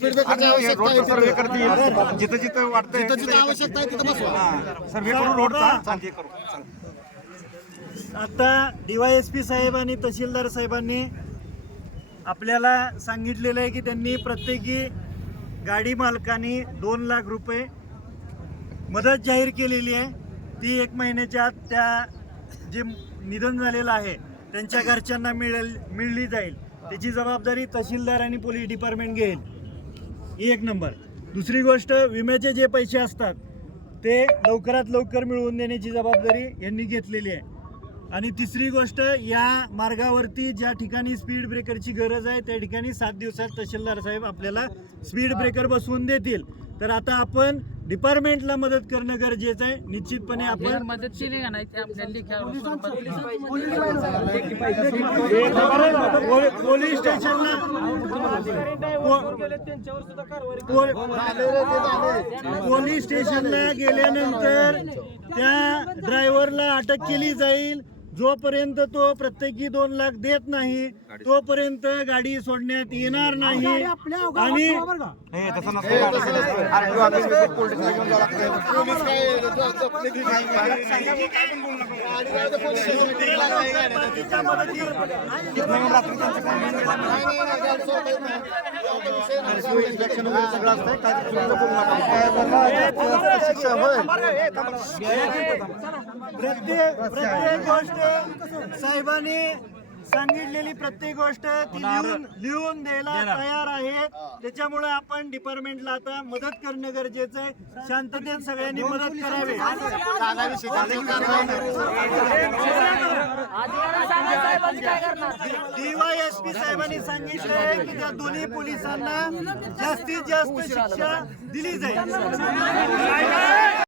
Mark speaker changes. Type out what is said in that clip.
Speaker 1: Speed आवश्यकता आहे
Speaker 2: road सर्वे
Speaker 1: तिथं.
Speaker 2: करतील. जिथं जिथं वाटतंय
Speaker 1: जिथं जिथं आवश्यकता आहे तिथं बसवा.
Speaker 2: सर्वे करू रोडचा? चालते करू. चालतंय.
Speaker 3: आता डीवायएसपी साहेब आणि तहसीलदार साहेबांनी आपल्याला सांगितलेलं आहे की त्यांनी प्रत्येकी गाडी मालकांनी दोन लाख रुपये मदत जाहीर केलेली आहे. ती एक महिन्याच्या आत त्या जे निधन झालेलं आहे त्यांच्या घरच्यांना मिळेल मिळली जाईल. त्याची जबाबदारी तहसीलदार आणि पोलीस डिपार्टमेंट घेईल. ही एक नंबर. दुसरी गोष्ट विम्याचे जे पैसे असतात ते लवकरात लवकर मिळवून देण्याची जबाबदारी यांनी घेतलेली आहे. आणि तिसरी गोष्ट या मार्गावरती ज्या ठिकाणी स्पीड ब्रेकरची गरज आहे त्या ठिकाणी सात दिवसात तहसीलदार साहेब आपल्याला स्पीड ब्रेकर बसवून देतील. तर आता आपण डिपार्टमेंटला मदत करणं गरजेचं आहे. निश्चितपणे आपण
Speaker 4: मदत केली का नाही ते लिखावर
Speaker 3: पोलीस स्टेशनला पोलीस स्टेशनला गेल्यानंतर त्या ड्रायव्हरला अटक केली जाईल. जोपर्यंत तो प्रत्येकी दोन लाख देत नाही तोपर्यंत गाडी सोडण्यात येणार नाही आणि
Speaker 2: हे
Speaker 3: प्रत्येक गोष्ट साहेबांनी सांगितलेली प्रत्येक गोष्ट ती लिहून लिहून द्यायला तयार आहेत त्याच्यामुळे आपण डिपार्टमेंटला आता मदत करणं गरजेचं आहे. शांततेत सगळ्यांनी मदत करावी. डीवायएसपी साहेबांनी सांगितलंय की त्या दोन्ही पोलिसांना जास्तीत जास्त शिक्षा दिली जाईल.